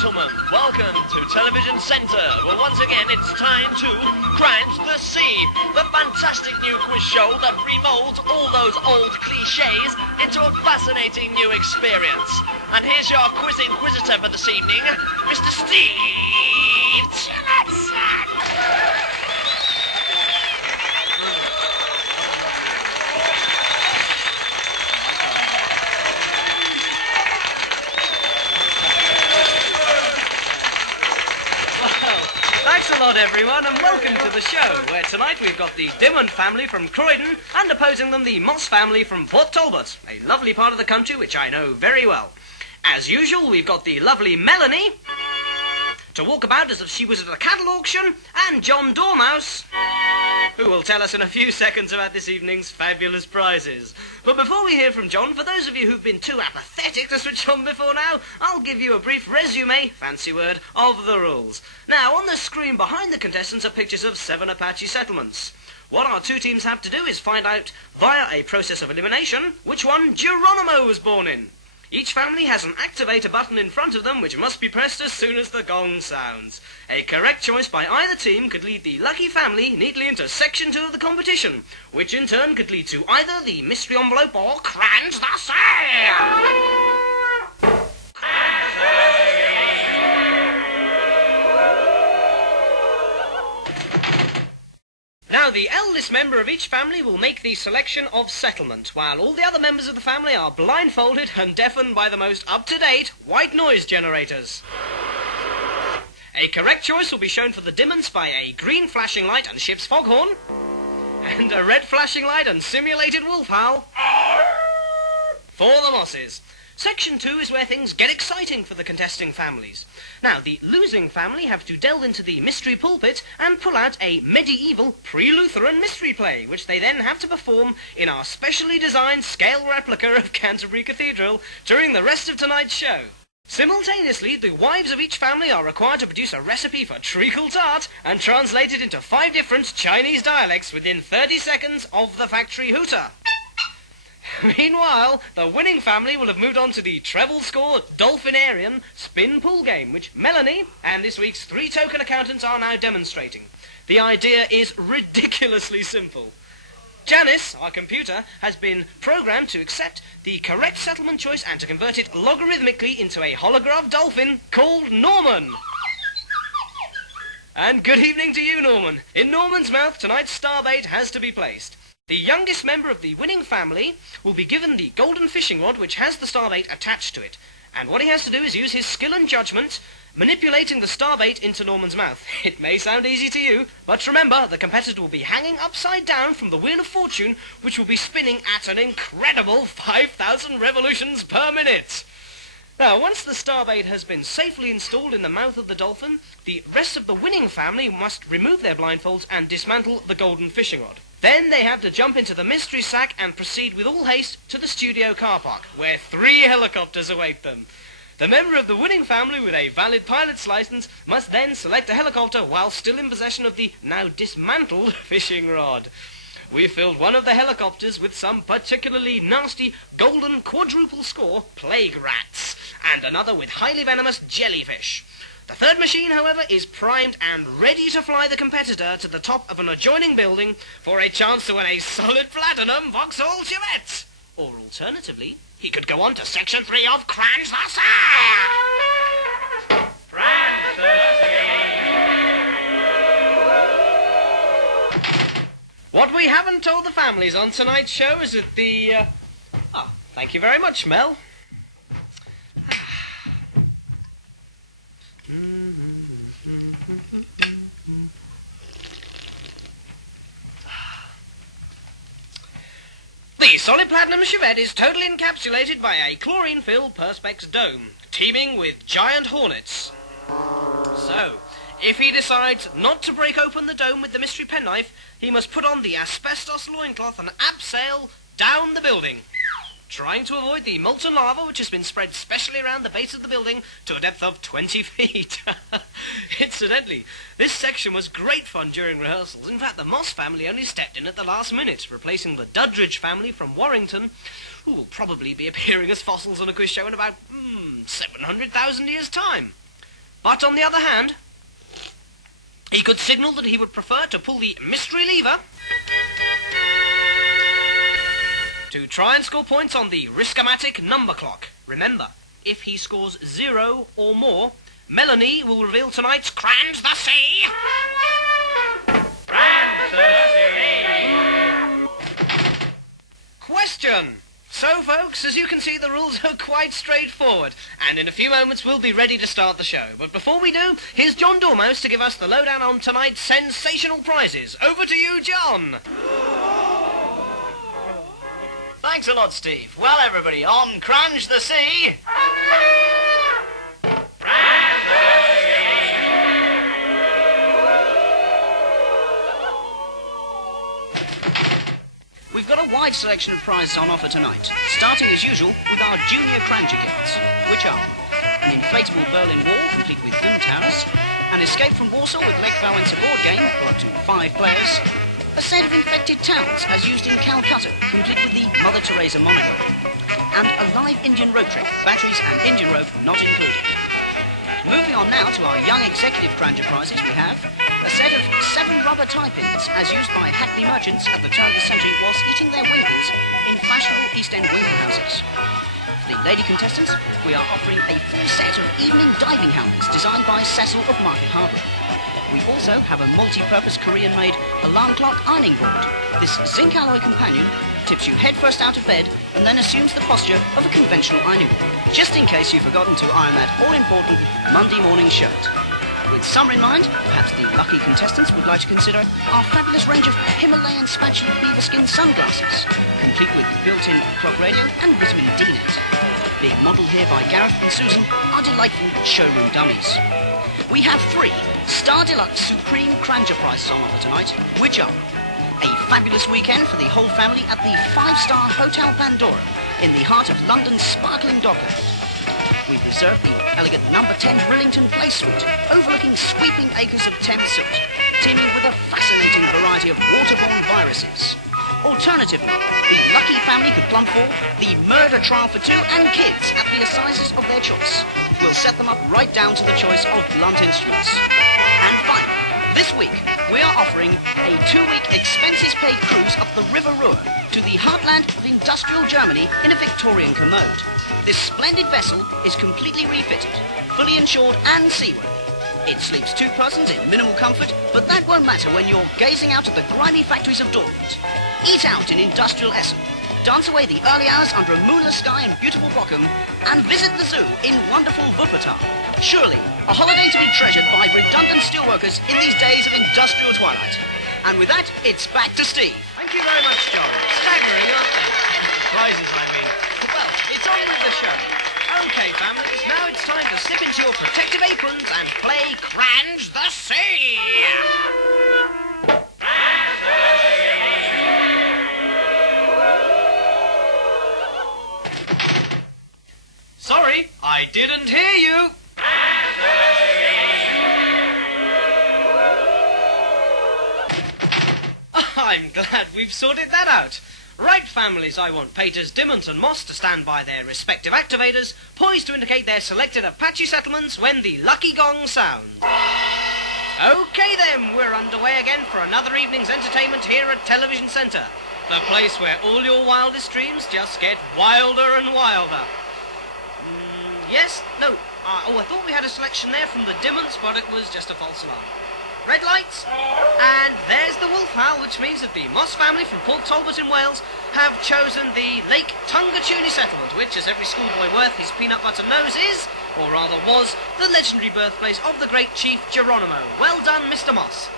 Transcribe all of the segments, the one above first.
gentlemen, welcome to Television Centre, where once again it's time to Crange the Sea, the fantastic new quiz show that remolds all those old cliches into a fascinating new experience. And here's your quiz inquisitor for this evening, Mr. Steve Tillotson. Thanks a lot, everyone, and welcome to the show, where tonight we've got the Dimond family from Croydon, and opposing them the Moss family from Port Talbot, a lovely part of the country which I know very well. As usual, we've got the lovely Melanie to walk about as if she was at a cattle auction, and John Dormouse, who will tell us in a few seconds about this evening's fabulous prizes. But before we hear from John, for those of you who've been too apathetic to switch on before now, I'll give you a brief resume, fancy word, of the rules. Now, on the screen behind the contestants are pictures of 7 Apache settlements. What our two teams have to do is find out, via a process of elimination, which one Geronimo was born in. Each family has an activator button in front of them which must be pressed as soon as the gong sounds. A correct choice by either team could lead the lucky family neatly into Section 2 of the competition, which in turn could lead to either the mystery envelope or Crange the Sea! Now, the eldest member of each family will make the selection of settlement, while all the other members of the family are blindfolded and deafened by the most up-to-date white noise generators. A correct choice will be shown for the Dimmonds by a green flashing light and ship's foghorn, and a red flashing light and simulated wolf howl for the Mosses. Section 2 is where things get exciting for the contesting families. Now, the losing family have to delve into the mystery pulpit and pull out a medieval pre-Lutheran mystery play, which they then have to perform in our specially designed scale replica of Canterbury Cathedral during the rest of tonight's show. Simultaneously, the wives of each family are required to produce a recipe for treacle tart and translate it into 5 different Chinese dialects within 30 seconds of the factory hooter. Meanwhile, the winning family will have moved on to the treble score Dolphinarian spin pool game, which Melanie and this week's 3 token accountants are now demonstrating. The idea is ridiculously simple. Janice, our computer, has been programmed to accept the correct settlement choice and to convert it logarithmically into a holograph dolphin called Norman. And good evening to you, Norman. In Norman's mouth, tonight's starbait has to be placed. The youngest member of the winning family will be given the golden fishing rod which has the starbait attached to it. And what he has to do is use his skill and judgment, manipulating the starbait into Norman's mouth. It may sound easy to you, but remember, the competitor will be hanging upside down from the Wheel of Fortune, which will be spinning at an incredible 5,000 revolutions per minute. Now, once the starbait has been safely installed in the mouth of the dolphin, the rest of the winning family must remove their blindfolds and dismantle the golden fishing rod. Then they have to jump into the mystery sack and proceed with all haste to the studio car park, where 3 helicopters await them. The member of the winning family with a valid pilot's license must then select a helicopter while still in possession of the now dismantled fishing rod. We filled one of the helicopters with some particularly nasty golden quadruple score plague rats, and another with highly venomous jellyfish. The third machine, however, is primed and ready to fly the competitor to the top of an adjoining building for a chance to win a solid platinum Vauxhall Chevette. Or alternatively, he could go on to Section 3 of Crange the Sea! Crange the Sea! What we haven't told the families on tonight's show is that the... thank you very much, Mel. The solid platinum Chevette is totally encapsulated by a chlorine-filled perspex dome, teeming with giant hornets. So, if he decides not to break open the dome with the mystery penknife, he must put on the asbestos loincloth and abseil down the building, trying to avoid the molten lava which has been spread specially around the base of the building to a depth of 20 feet. Incidentally, this section was great fun during rehearsals. In fact, the Moss family only stepped in at the last minute, replacing the Duddridge family from Warrington, who will probably be appearing as fossils on a quiz show in about 700,000 years' time. But on the other hand, he could signal that he would prefer to pull the mystery lever to try and score points on the Risk-O-Matic number clock. Remember, if he scores 0 or more, Melanie will reveal tonight's CRANJE the Sea. CRANJE the Sea. Question. So, folks, as you can see, the rules are quite straightforward, and in a few moments we'll be ready to start the show. But before we do, here's John Dormouse to give us the lowdown on tonight's sensational prizes. Over to you, John. Thanks a lot, Steve. Well, everybody, on CRANJE the Sea... We've got a wide selection of prizes on offer tonight, starting as usual with our junior CRANJE gifts, which are an inflatable Berlin Wall complete with Doom Towers, an Escape from Warsaw with Lech Wałęsa board game for up to 5 players, a set of infected towels as used in Calcutta, complete with the Mother Teresa monogram, and a live Indian rope trick, batteries and Indian rope not included. Moving on now to our young executive CRANJE prizes, we have a set of 7 rubber tie-pins as used by Hackney merchants at the turn of the century whilst eating their winkles in fashionable East End winkle houses. For the lady contestants, we are offering a full set of evening diving helmets designed by Cecil of Market Harbour. We also have a multi-purpose Korean-made alarm clock ironing board. This zinc alloy companion tips you headfirst out of bed and then assumes the posture of a conventional ironing board, just in case you've forgotten to iron that all-important Monday morning shirt. With summer in mind, perhaps the lucky contestants would like to consider our fabulous range of Himalayan spatula beaverskin sunglasses, complete with built-in clock radio and vitamin D net. Being modelled here by Gareth and Susan, our delightful showroom dummies. We have 3 Star Deluxe Supreme CRANJE prizes on offer tonight, which are a fabulous weekend for the whole family at the 5-star Hotel Pandora in the heart of London's sparkling Dockland. We've reserved the elegant number 10 Brillington Place Suite, overlooking sweeping acres of Thames silt, teeming with a fascinating variety of waterborne viruses. Alternatively, the lucky family could plumb for the murder trial for 2 and kids at the assizes of their choice. We'll set them up right down to the choice of blunt instruments. And finally, this week, we are offering a 2-week expenses-paid cruise up the River Ruhr to the heartland of industrial Germany in a Victorian commode. This splendid vessel is completely refitted, fully insured and seaworthy. It sleeps 2 persons in minimal comfort, but that won't matter when you're gazing out at the grimy factories of Dortmund. Eat out in industrial Essen, dance away the early hours under a moonless sky in beautiful Bochum, and visit the zoo in wonderful Wuppertal. Surely, a holiday to be treasured by redundant steelworkers in these days of industrial twilight. And with that, it's back to Steve. Thank you very much, John. Staggering, aren't they? Prizes, I mean. Well, it's on with the show. Okay, families, now it's time to slip into your protective aprons and play CRANJE the Sea! Sorry, I didn't hear you. I'm glad we've sorted that out. Right, families, I want Paters, Dimmons and Moss to stand by their respective activators, poised to indicate their selected Apache settlements when the lucky gong sounds. Okay then, we're underway again for another evening's entertainment here at Television Centre, the place where all your wildest dreams just get wilder and wilder. Yes? No. I thought we had a selection there from the Dimmons, but it was just a false alarm. Red lights, and there's the wolf howl, which means that the Moss family from Port Talbot in Wales have chosen the Lake Tungatuni settlement, which, as every schoolboy worth his peanut butter knows, is, or rather was, the legendary birthplace of the great Chief Geronimo. Well done, Mr. Moss.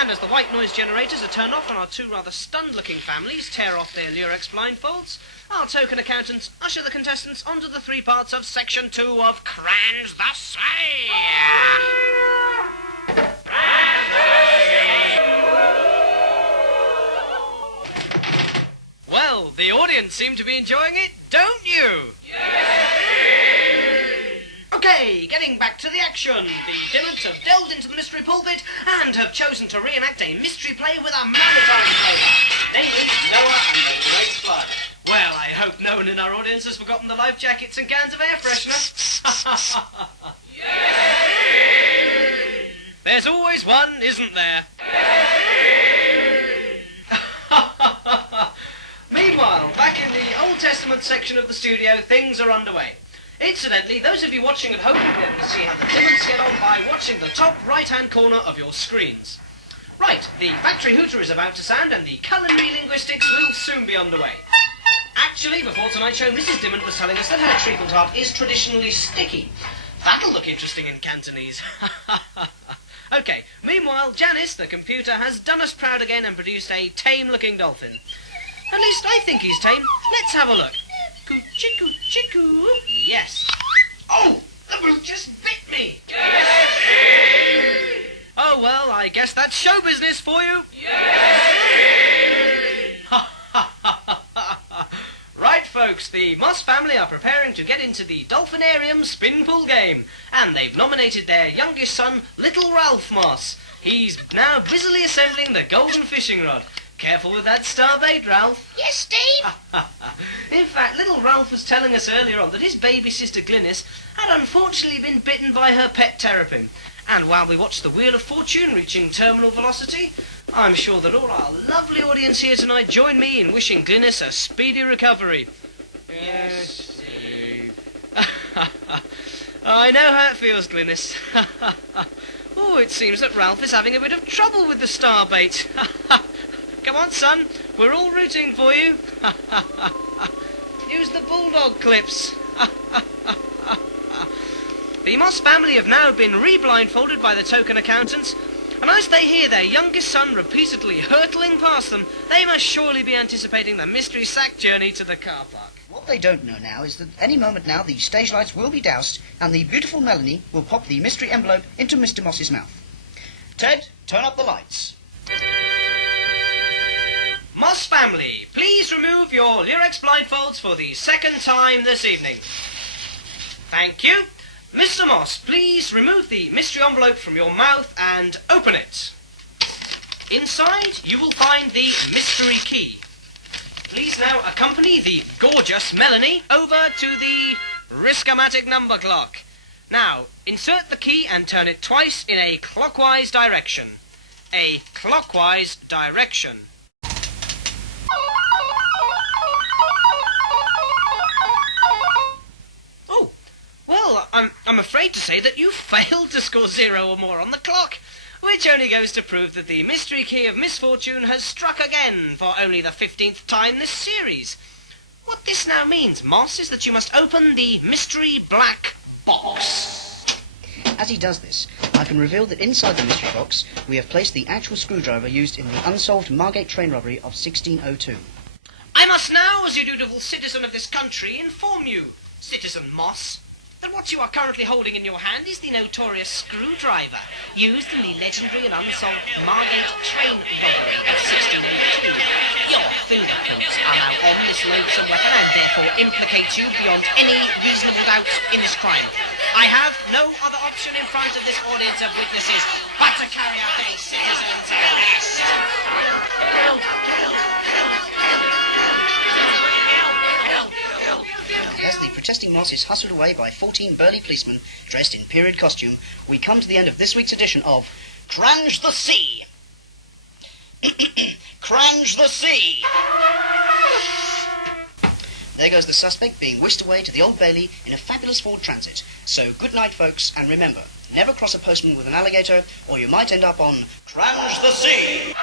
And as the white noise generators are turned off and our 2 rather stunned-looking families tear off their Lurex blindfolds, our token accountants usher the contestants onto the 3 parts of Section 2 of CRANJE the Sea. Well, the audience seem to be enjoying it, don't you? Okay, getting back to the action. The Dimmons have delved into the mystery pulpit and have chosen to reenact a mystery play with a maritime play, namely Noah and the Great Flood. Well, I hope no one in our audience has forgotten the life jackets and cans of air freshener. There's always one, isn't there? Meanwhile, back in the Old Testament section of the studio, things are underway. Incidentally, those of you watching at home will be able to see how the Timmons get on by watching the top right-hand corner of your screens. Right, the factory hooter is about to sound and the culinary linguistics will soon be underway. Actually, before tonight's show, Mrs. Dimmock was telling us that her treacle tart is traditionally sticky. That'll look interesting in Cantonese. Okay, meanwhile, Janice, the computer, has done us proud again and produced a tame-looking dolphin. At least I think he's tame. Let's have a look. Coo-chicoo-chicoo. Yes. Oh, the brute just bit me. Oh, well, I guess that's show business for you. Right, folks, the Moss family are preparing to get into the Dolphinarium spin pool game, and they've nominated their youngest son, little Ralph Moss. He's now busily assembling the golden fishing rod. Careful with that starbait, Ralph. Yes, Steve. In fact, little Ralph was telling us earlier on that his baby sister Glynis had unfortunately been bitten by her pet terrapin. And while we watched the Wheel of Fortune reaching terminal velocity, I'm sure that all our lovely audience here tonight join me in wishing Glynis a speedy recovery. Yes, Steve. I know how it feels, Glynis. Oh, it seems that Ralph is having a bit of trouble with the starbait. Come on, son. We're all rooting for you. Use the bulldog clips. The Moss family have now been re-blindfolded by the token accountants, and as they hear their youngest son repeatedly hurtling past them, they must surely be anticipating the mystery sack journey to the car park. What they don't know now is that any moment now the stage lights will be doused and the beautiful Melanie will pop the mystery envelope into Mr. Moss's mouth. Ted, turn up the lights. Moss family, please remove your Lyrex blindfolds for the second time this evening. Thank you. Mr. Moss, please remove the mystery envelope from your mouth and open it. Inside, you will find the mystery key. Please now accompany the gorgeous Melanie over to the Risk-O-Matic number clock. Now, insert the key and turn it twice in a clockwise direction. A clockwise direction. Oh, well, I'm afraid to say that you failed to score 0 or more on the clock, which only goes to prove that the mystery key of misfortune has struck again for only the 15th time this series. What this now means, Moss, is that you must open the mystery black box. As he does this, I can reveal that inside the mystery box we have placed the actual screwdriver used in the unsolved Margate train robbery of 1602. I must now, as a dutiful citizen of this country, inform you, Citizen Moss, that what you are currently holding in your hand is the notorious screwdriver used in the legendary and unsolved Margate train robbery of 1602. Your fingerprints are now on this loathsome weapon and therefore implicate you beyond any reasonable doubt in this crime. I have no other option in front of this audience of witnesses but to carry out a citizen's arrest. As the protesting Moss is hustled away by 14 burly policemen dressed in period costume, we come to the end of this week's edition of CRANJE the Sea. CRANJE the Sea! There goes the suspect being whisked away to the Old Bailey in a fabulous Ford Transit. So good night, folks, and remember, never cross a postman with an alligator, or you might end up on CRANJE the Sea!